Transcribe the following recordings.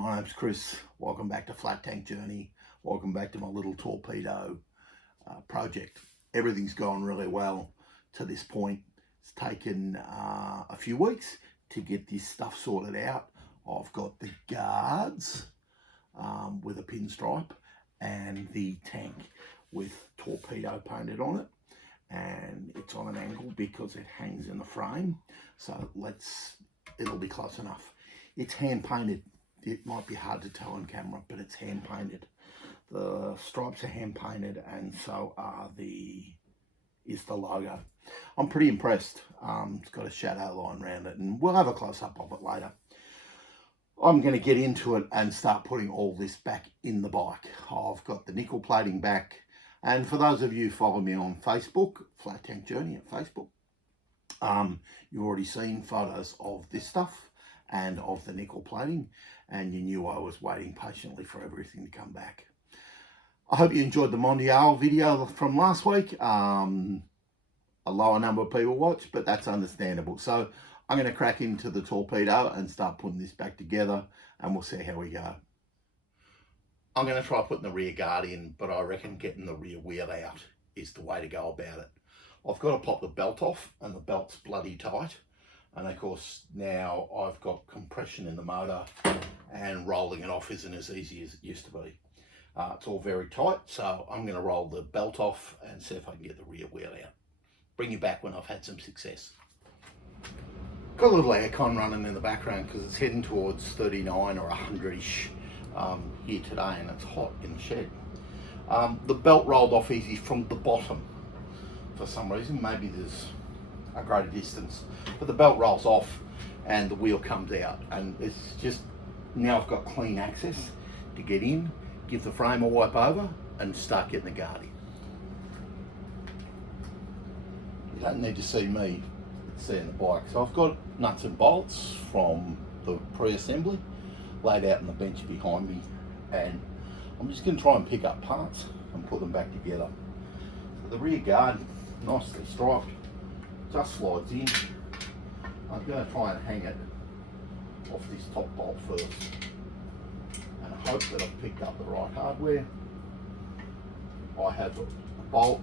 My name's Chris. Welcome back to Flat Tank Journey. Welcome back to my little Torpedo project. Everything's gone really well to this point. It's taken a few weeks to get this stuff sorted out. I've got the guards with a pinstripe and the tank with Torpedo painted on it, and it's on an angle because it hangs in the frame, so it'll be close enough. It's hand painted. It might be hard to tell on camera, but it's hand painted. The stripes are hand painted, and so is the logo. I'm pretty impressed. It's got a shadow line around it, and we'll have a close-up of it later. I'm going to get into it and start putting all this back in the bike. I've got the nickel plating back, and for those of you who follow me on Facebook, Flat Tank Journey at Facebook, you've already seen photos of this stuff and of the nickel plating, and you knew I was waiting patiently for everything to come back. I hope you enjoyed the Mondial video from last week. A lower number of people watched, but that's understandable. So I'm going to crack into the Torpedo and start putting this back together, and we'll see how we go. I'm going to try putting the rear guard in, but I reckon getting the rear wheel out is the way to go about it. I've got to pop the belt off, and the belt's bloody tight. And of course, now I've got compression in the motor, and rolling it off isn't as easy as it used to be. It's all very tight, so I'm going to roll the belt off and see if I can get the rear wheel out. Bring you back when I've had some success. Got a little aircon running in the background because it's heading towards 39 or 100-ish here today, and it's hot in the shed. The belt rolled off easy from the bottom for some reason. Maybe there's a greater distance, but the belt rolls off and the wheel comes out, and it's just, now I've got clean access to get in, give the frame a wipe over, and start getting the guard in. You don't need to see me seeing the bike. So I've got nuts and bolts from the pre-assembly laid out on the bench behind me, and I'm just going to try and pick up parts and put them back together. So the rear guard, nicely striped, just slides in. I'm going to try and hang it off this top bolt first, and I hope that I've picked up the right hardware. I have a bolt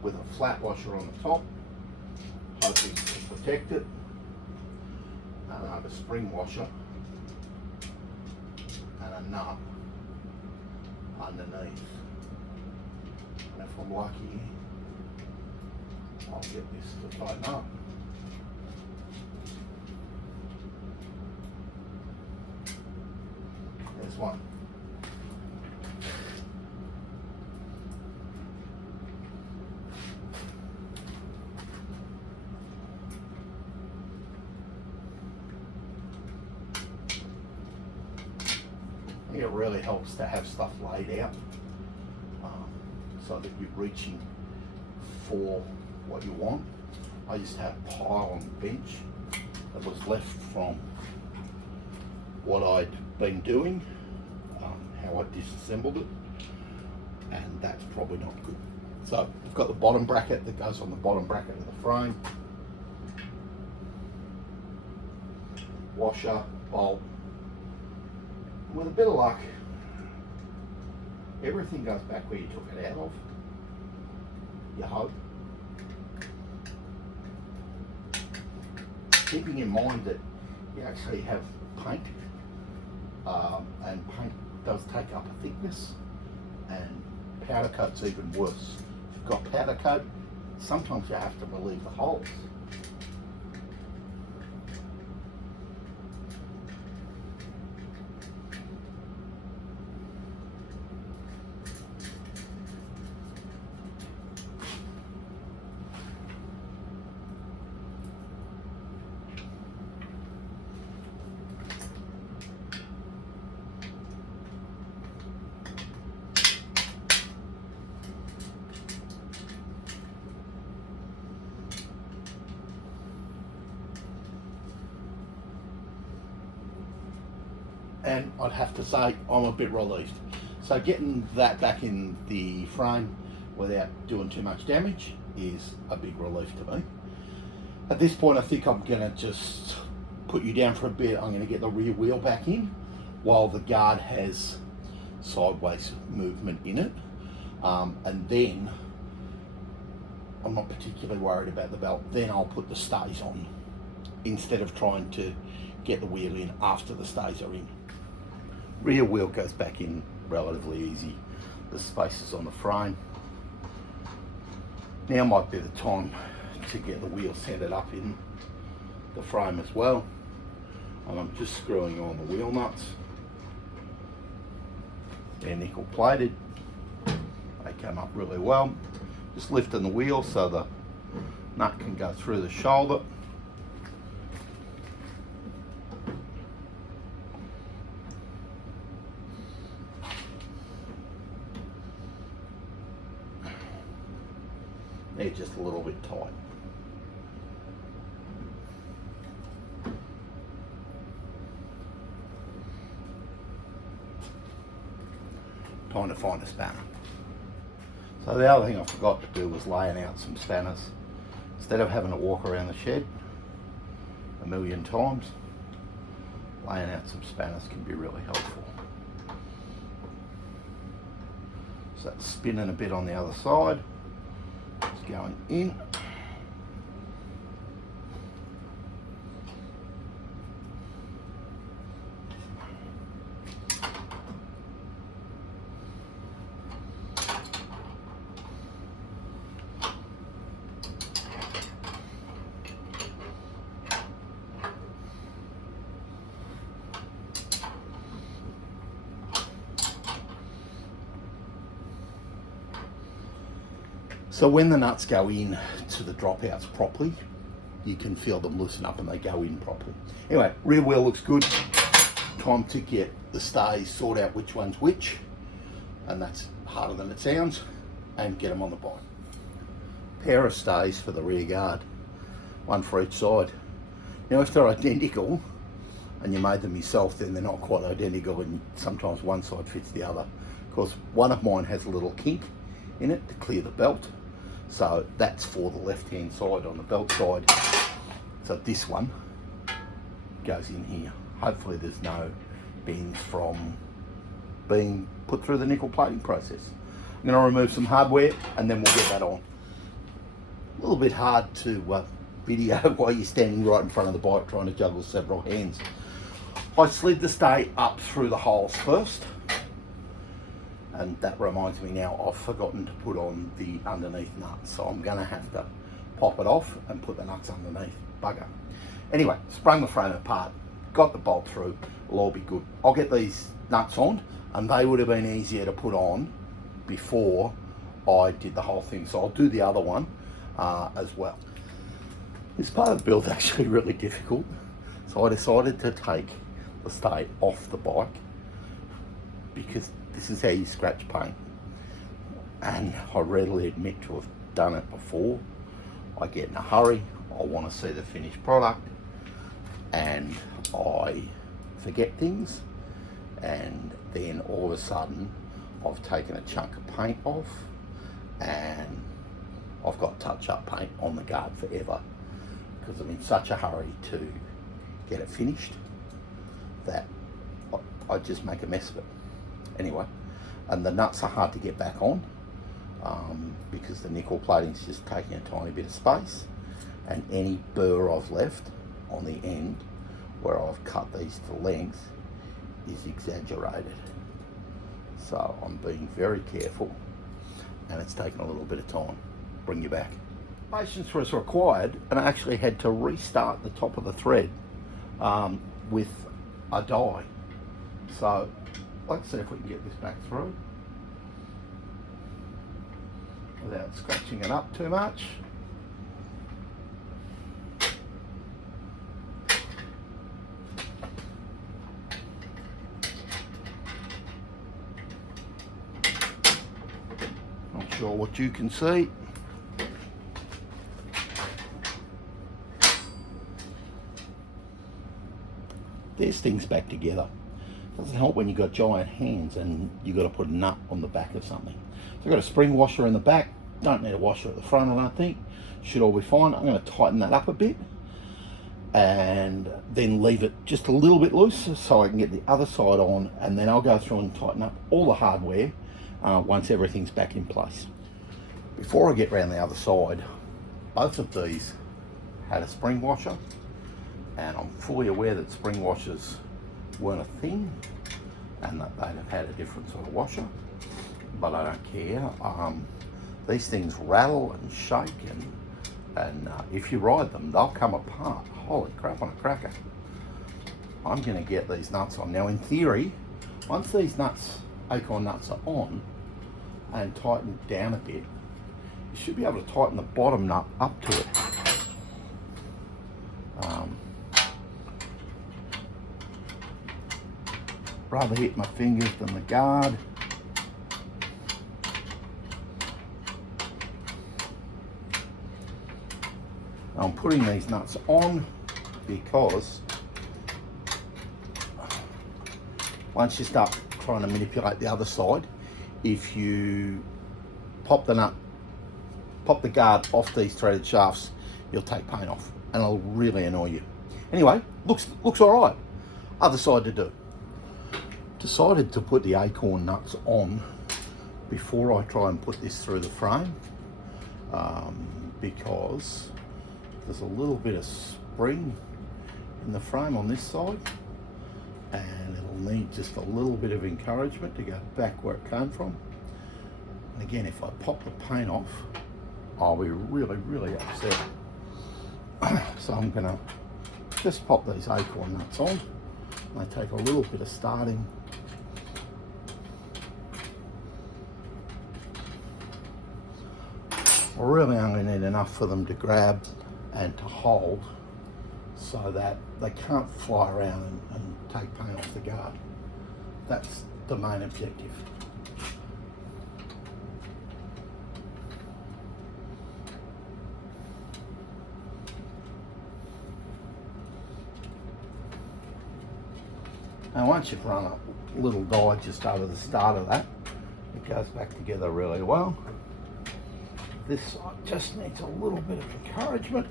with a flat washer on the top, hoping to protect it, and I have a spring washer and a nut underneath, and if I'm lucky I'll get this to tighten up. There's one. I think it really helps to have stuff laid out so that you're reaching for what you want. I used to have a pile on the bench that was left from what I'd been doing, how I disassembled it, and that's probably not good. So I've got the bottom bracket that goes on the bottom bracket of the frame, washer, bolt. With a bit of luck, everything goes back where you took it out of, you hope. Keeping in mind that you actually have paint, and paint does take up a thickness, and powder coat's even worse. If you've got powder coat, sometimes you have to relieve the holes. And I'd have to say I'm a bit relieved. So getting that back in the frame without doing too much damage is a big relief to me. At this point, I think I'm gonna just put you down for a bit. I'm gonna get the rear wheel back in, while the guard has sideways movement in it. And then I'm not particularly worried about the belt. Then I'll put the stays on instead of trying to get the wheel in after the stays are in. Rear wheel goes back in relatively easy. The space is on the frame. Now might be the time to get the wheel centered up in the frame as well. And I'm just screwing on the wheel nuts. They're nickel plated. They come up really well. Just lifting the wheel so the nut can go through the shoulder. They're just a little bit tight. Time to find a spanner. So the other thing I forgot to do was laying out some spanners. Instead of having to walk around the shed a million times, laying out some spanners can be really helpful. So that's spinning a bit on the other side. It's going in. So when the nuts go in to the dropouts properly, you can feel them loosen up and they go in properly. Anyway, rear wheel looks good. Time to get the stays, sort out which one's which, and that's harder than it sounds, and get them on the bike. Pair of stays for the rear guard, one for each side. Now if they're identical, and you made them yourself, then they're not quite identical, and sometimes one side fits the other. Of course, one of mine has a little kink in it to clear the belt. So that's for the left-hand side on the belt side. So this one goes in here. Hopefully there's no bends from being put through the nickel plating process. I'm going to remove some hardware and then we'll get that on. A little bit hard to video while you're standing right in front of the bike trying to juggle several hands. I slid the stay up through the holes first. And that reminds me now, I've forgotten to put on the underneath nuts. So I'm gonna have to pop it off and put the nuts underneath. Bugger. Anyway, sprung the frame apart, got the bolt through, it'll all be good. I'll get these nuts on, and they would have been easier to put on before I did the whole thing. So I'll do the other one as well. This part of the build is actually really difficult. So I decided to take the stay off the bike because this is how you scratch paint, and I readily admit to have done it before. I get in a hurry, I want to see the finished product, and I forget things, and then all of a sudden I've taken a chunk of paint off and I've got touch-up paint on the guard forever because I'm in such a hurry to get it finished that I just make a mess of it. Anyway, and the nuts are hard to get back on because the nickel plating is just taking a tiny bit of space, and any burr I've left on the end where I've cut these to length is exaggerated. So I'm being very careful, and it's taken a little bit of time. Bring you back. Patience was required, and I actually had to restart the top of the thread with a die. So let's see if we can get this back through without scratching it up too much. Not sure what you can see. There's things back together. Doesn't help when you've got giant hands and you've got to put a nut on the back of something. So I've got a spring washer in the back. Don't need a washer at the front, I don't think. Should all be fine. I'm going to tighten that up a bit. and then leave it just a little bit loose so I can get the other side on, and then I'll go through and tighten up all the hardware once everything's back in place. Before I get around the other side, both of these had a spring washer, and I'm fully aware that spring washers weren't a thing and that they'd have had a different sort of washer, but I don't care. These things rattle and shake, and if you ride them, they'll come apart. Holy crap on a cracker. I'm going to get these nuts on. Now in theory, once these acorn nuts are on and tightened down a bit, you should be able to tighten the bottom nut up to it. Rather hit my fingers than the guard. I'm putting these nuts on because once you start trying to manipulate the other side, if you pop the guard off these threaded shafts, you'll take paint off and it'll really annoy you. Anyway, looks all right. Other side to do. Decided to put the acorn nuts on before I try and put this through the frame, because there's a little bit of spring in the frame on this side, and it'll need just a little bit of encouragement to go back where it came from. And again, if I pop the paint off, I'll be really upset. So I'm gonna just pop these acorn nuts on. They take a little bit of starting. I really only need enough for them to grab and to hold so that they can't fly around and take paint off the guard. That's the main objective. Now once you've run a little dye just over the start of that, it goes back together really well. This side just needs a little bit of encouragement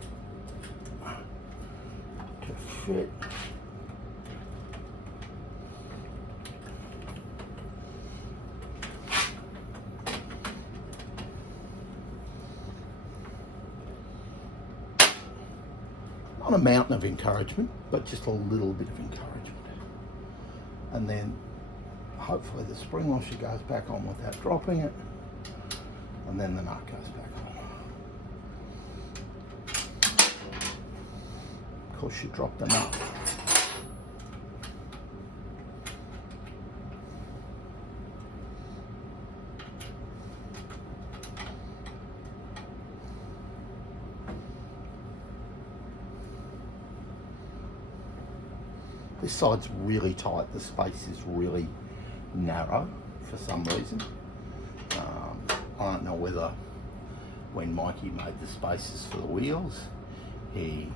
to fit. Not a mountain of encouragement, but just a little bit of encouragement. And then hopefully the spring washer goes back on without dropping it, and then the nut goes back on. Of course you drop the nut. This side's really tight, the space is really narrow for some reason. I don't know whether when Mikey made the spaces for the wheels, he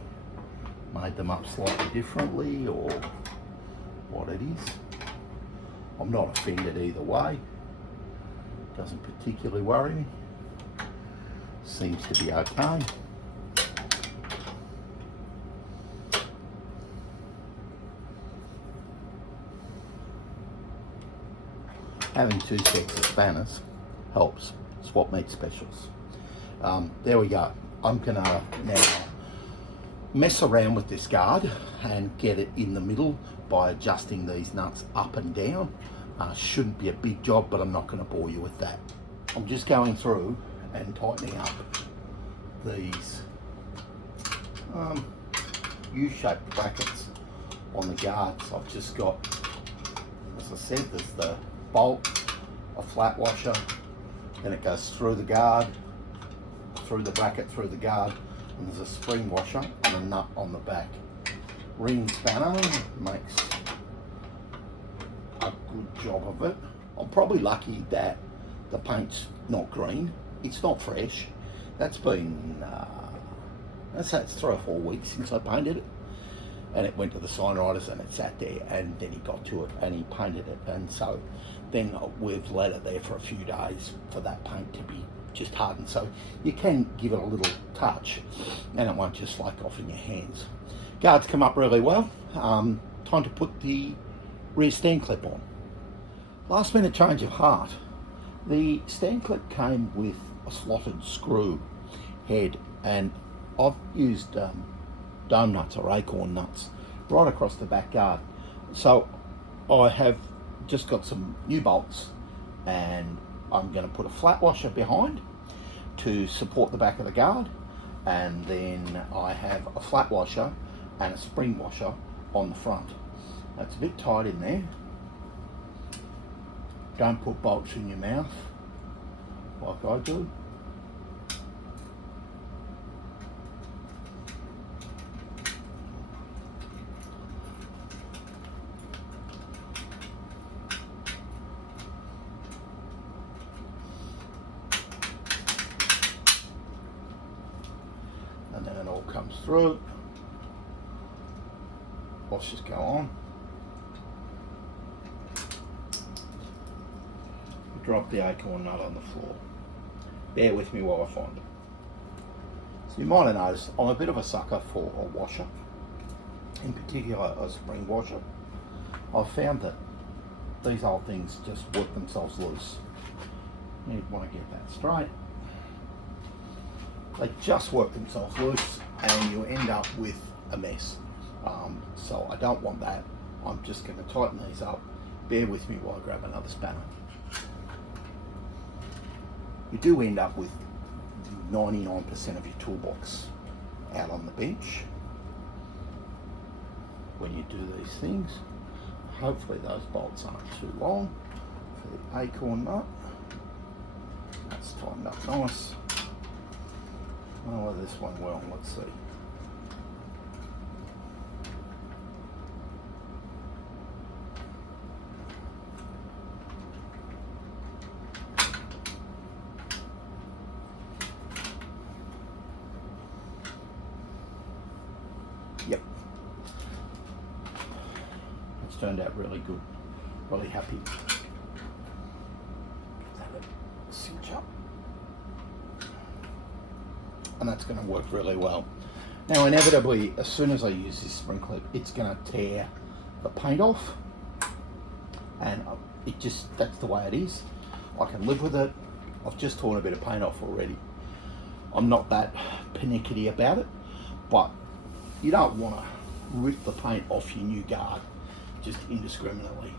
made them up slightly differently or what it is. I'm not offended either way. Doesn't particularly worry me. Seems to be okay. Having two sets of spanners helps. Swap meet specials. There we go. I'm gonna now mess around with this guard and get it in the middle by adjusting these nuts up and down. Shouldn't be a big job, but I'm not going to bore you with that. I'm just going through and tightening up these U-shaped brackets on the guards. I've just got, as I said, there's the bolt, a flat washer, then it goes through the guard, through the bracket, through the guard, and there's a spring washer and a nut on the back. Ring spanner makes a good job of it. I'm probably lucky that the paint's not green. It's not fresh. That's been, I'd say it's 3 or 4 weeks since I painted it. And it went to the sign writers and it sat there, and then he got to it and he painted it. And so then we've let it there for a few days for that paint to be just hardened. So you can give it a little touch and it won't just flake off in your hands. Guards come up really well. Time to put the rear stand clip on. Last minute change of heart. The stand clip came with a slotted screw head, and I've used dome nuts or acorn nuts right across the back guard. So I have just got some new bolts, and I'm going to put a flat washer behind to support the back of the guard, and then I have a flat washer and a spring washer on the front. That's a bit tight in there. Don't put bolts in your mouth like I do. And then it all comes through. Washers go on. Drop the acorn nut on the floor. Bear with me while I find it. So you might have noticed I'm a bit of a sucker for a washer, in particular a spring washer. I've found that these old things just work themselves loose. You want to get that straight. They just work themselves loose and you end up with a mess. So I don't want that. I'm just going to tighten these up. Bear with me while I grab another spanner. You do end up with 99% of your toolbox out on the bench when you do these things. Hopefully those bolts aren't too long for the acorn nut. That's tightened up nice. Oh, this one well, let's see. Yep. It's turned out really good. Really happy. That cinch up. And that's going to work really well. Now inevitably, as soon as I use this spring clip, it's going to tear the paint off. And that's the way it is. I can live with it. I've just torn a bit of paint off already. I'm not that pernickety about it, but you don't want to rip the paint off your new guard just indiscriminately.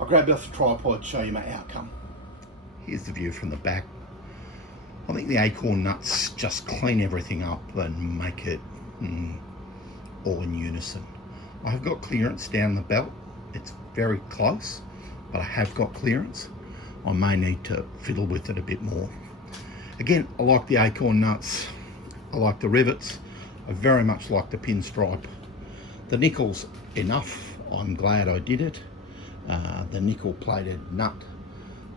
I'll grab it off the tripod to show you my outcome. Here's the view from the back. I think the acorn nuts just clean everything up and make it all in unison. I have got clearance down the belt. It's very close, but I have got clearance. I may need to fiddle with it a bit more. Again, I like the acorn nuts. I like the rivets. I very much like the pinstripe. The nickel's enough. I'm glad I did it. The nickel plated nut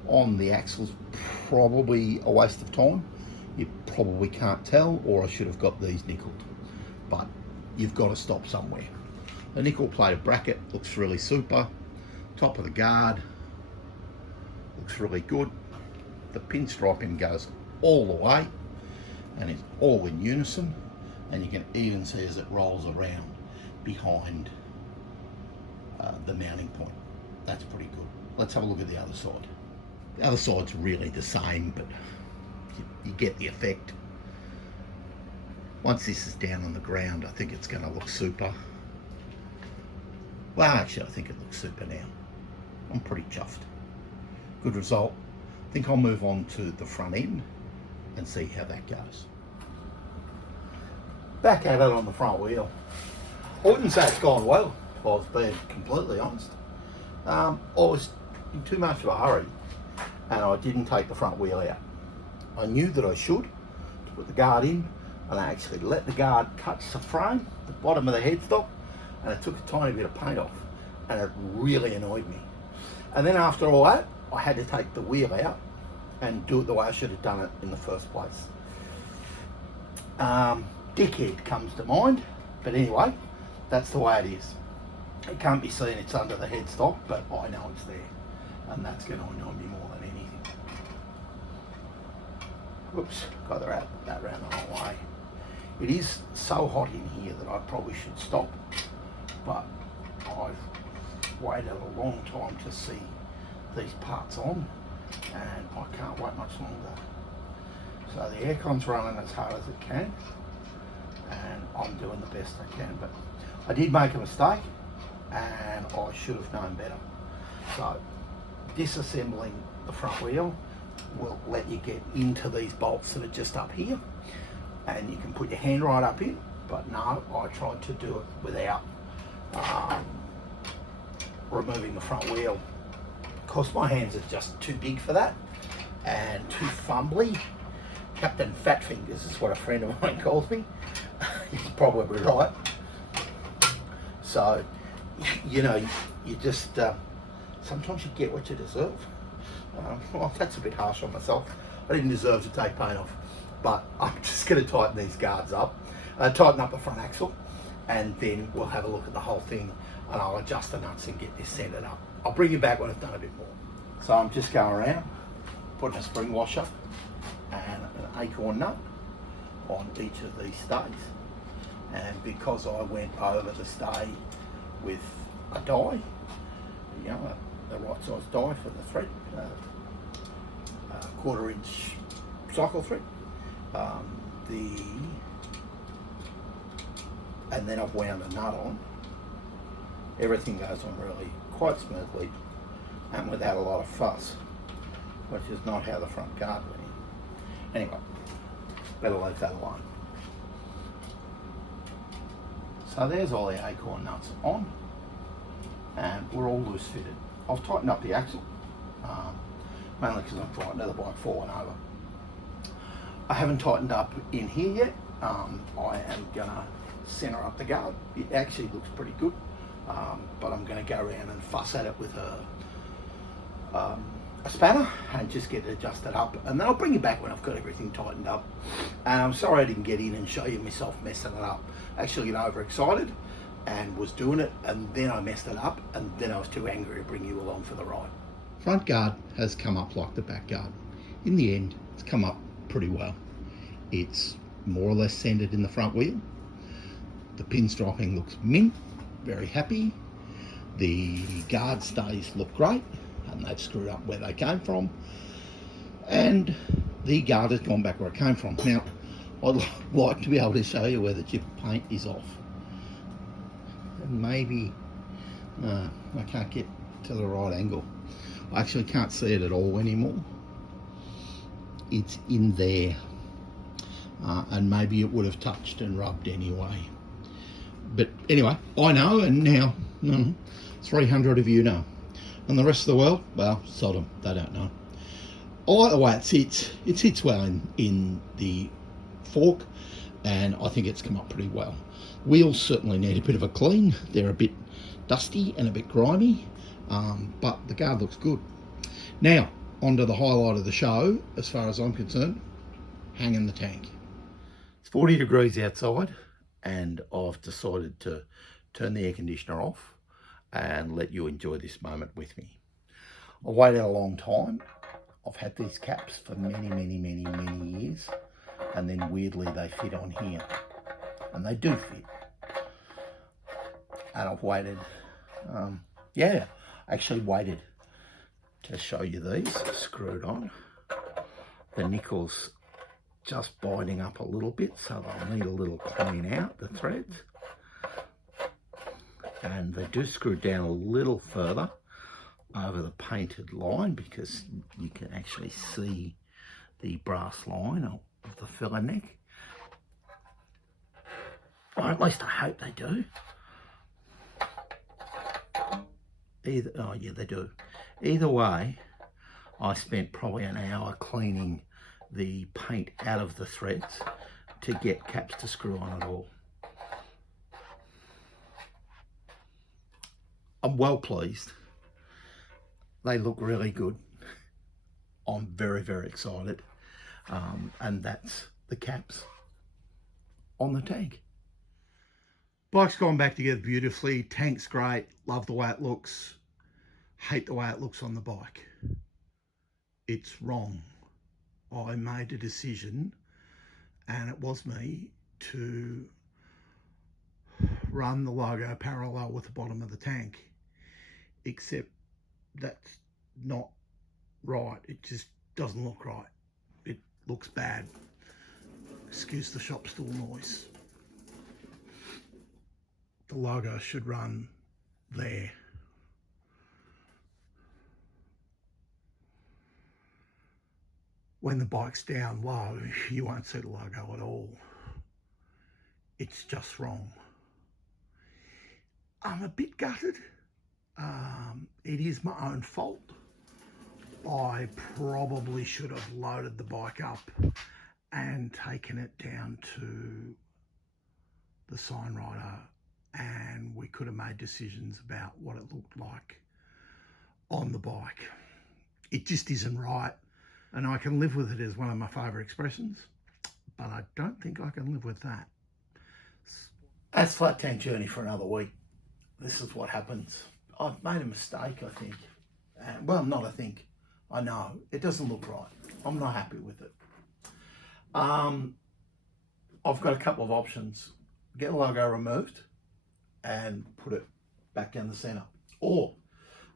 on the axle's probably a waste of time. You probably can't tell, or I should have got these nickeled. But you've got to stop somewhere. The nickel plated bracket looks really super. Top of the guard looks really good. The pinstriping goes all the way and it's all in unison. And you can even see as it rolls around behind the mounting point. That's pretty good. Let's have a look at the other side. The other side's really the same, but you get the effect. Once this is down on the ground, I think it's going to look super. Well, actually, I think it looks super now. I'm pretty chuffed. Good result. I think I'll move on to the front end and see how that goes. Back at it on the front wheel. I wouldn't say it's gone well, if I was being completely honest. I was in too much of a hurry and I didn't take the front wheel out. I knew that I should, to put the guard in, and I actually let the guard touch the frame, the bottom of the headstock, and it took a tiny bit of paint off, and it really annoyed me. And then after all that, I had to take the wheel out and do it the way I should have done it in the first place. Dickhead comes to mind, but anyway, that's the way it is. It can't be seen, it's under the headstock, but I know it's there, and that's going to annoy me more than anything. Whoops, got that round the wrong way. It is so hot in here that I probably should stop, but I've waited a long time to see these parts on, and I can't wait much longer. So the aircon's running as hard as it can, and I'm doing the best I can, but I did make a mistake and I should have known better. So disassembling the front wheel will let you get into these bolts that are just up here, and you can put your hand right up in, but no, I tried to do it without removing the front wheel, because my hands are just too big for that and too fumbly. Captain Fat Fingers is what a friend of mine calls me. He's probably right. So, you know, you just, sometimes you get what you deserve. Well, that's a bit harsh on myself. I didn't deserve to take paint off, but I'm just going to tighten these guards up, tighten up the front axle, and then we'll have a look at the whole thing, and I'll adjust the nuts and get this centered up. I'll bring you back when I've done a bit more. So I'm just going around, putting a spring washer and an acorn nut on each of these stays. And because I went over the stay with a die, you know, the right size die for the thread, a 1/4 inch cycle thread, and then I've wound a nut on. Everything goes on really quite smoothly and without a lot of fuss, which is not how the front guard went in. Anyway, better leave that alone. So there's all the acorn nuts on, and we're all loose fitted. I've tightened up the axle, mainly because I'm frightened of the bike falling over. I haven't tightened up in here yet. I am gonna center up the guard. It actually looks pretty good, but I'm gonna go around and fuss at it with a spanner and just get it adjusted up, and then I'll bring you back when I've got everything tightened up. And I'm sorry I didn't get in and show you myself messing it up. Actually got overexcited and was doing it, and then I messed it up, and then I was too angry to bring you along for the ride. Front guard has come up like the back guard. In the end, it's come up pretty well. It's more or less centered in the front wheel. The pinstriping looks mint, very happy. The guard stays look great, and they've screwed up where they came from, and the guard has gone back where it came from. Now, I'd like to be able to show you where the chip of paint is off. And maybe, I can't get to the right angle. I actually can't see it at all anymore. It's in there, and maybe it would have touched and rubbed anyway. But anyway, I know, and now 300 of you know. And the rest of the world, well, sodom, they don't know. I like the way it sits. It sits well in the fork, and I think it's come up pretty well. Wheels certainly need a bit of a clean. They're a bit dusty and a bit grimy, but the guard looks good. Now, on to the highlight of the show, as far as I'm concerned, hanging the tank. It's 40 degrees outside, and I've decided to turn the air conditioner off and let you enjoy this moment with me. I waited a long time. I've had these caps for many years, and then weirdly they fit on here, and they do fit. And I've waited, I actually waited to show you these screwed on. The nickel's just biting up a little bit, so they'll need a little clean out, the threads. And they do screw down a little further over the painted line, because you can actually see the brass line of the filler neck. Or at least I hope they do. Oh yeah, they do. Either way, I spent probably an hour cleaning the paint out of the threads to get caps to screw on at all. I'm well pleased. They look really good. I'm very excited. And that's the caps on the tank. Bike's gone back together beautifully. Tank's great. Love the way it looks. Hate the way it looks on the bike. It's wrong. I made a decision, and it was me, to run the logo parallel with the bottom of the tank, except that's not right. It just doesn't look right. It looks bad. Excuse the shop stool noise. The logo should run there. When the bike's down low, you won't see the logo at all. It's just wrong. I'm a bit gutted. It is my own fault. I probably should have loaded the bike up and taken it down to the sign writer, and we could have made decisions about what it looked like on the bike. It just isn't right, and I can live with it as one of my favourite expressions, but I don't think I can live with that. That's Flat Tank Journey for another week. This is what happens. I've made a mistake, I think. Well, not I think. I know. It doesn't look right. I'm not happy with it. I've got a couple of options. Get the logo removed and put it back down the centre. Or,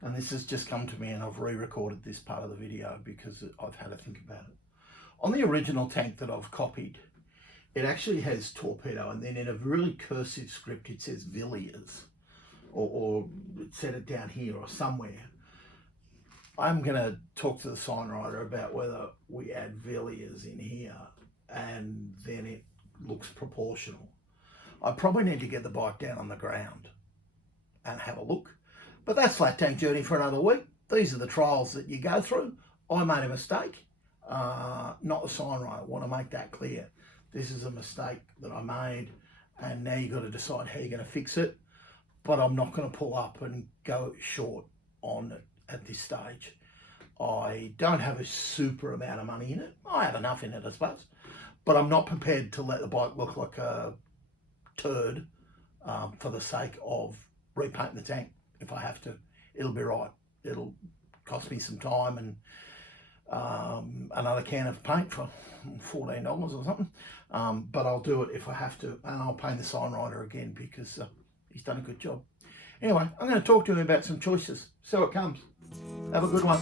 and this has just come to me and I've re-recorded this part of the video because I've had to think about it. On the original tank that I've copied, it actually has Torpedo, and then in a really cursive script it says Villiers, or set it down here or somewhere. I'm going to talk to the sign writer about whether we add Villiers in here and then it looks proportional. I probably need to get the bike down on the ground and have a look. But that's Flat Tank Journey for another week. These are the trials that you go through. I made a mistake, not the sign writer. I want to make that clear. This is a mistake that I made, and now you've got to decide how you're going to fix it. But I'm not going to pull up and go short on it at this stage. I don't have a super amount of money in it. I have enough in it, I suppose. But I'm not prepared to let the bike look like a turd for the sake of repainting the tank. If I have to, it'll be right. It'll cost me some time and another can of paint for $14 or something. But I'll do it if I have to, and I'll paint the sign writer again because he's done a good job. Anyway, I'm going to talk to him about some choices. See how it comes. Have a good one.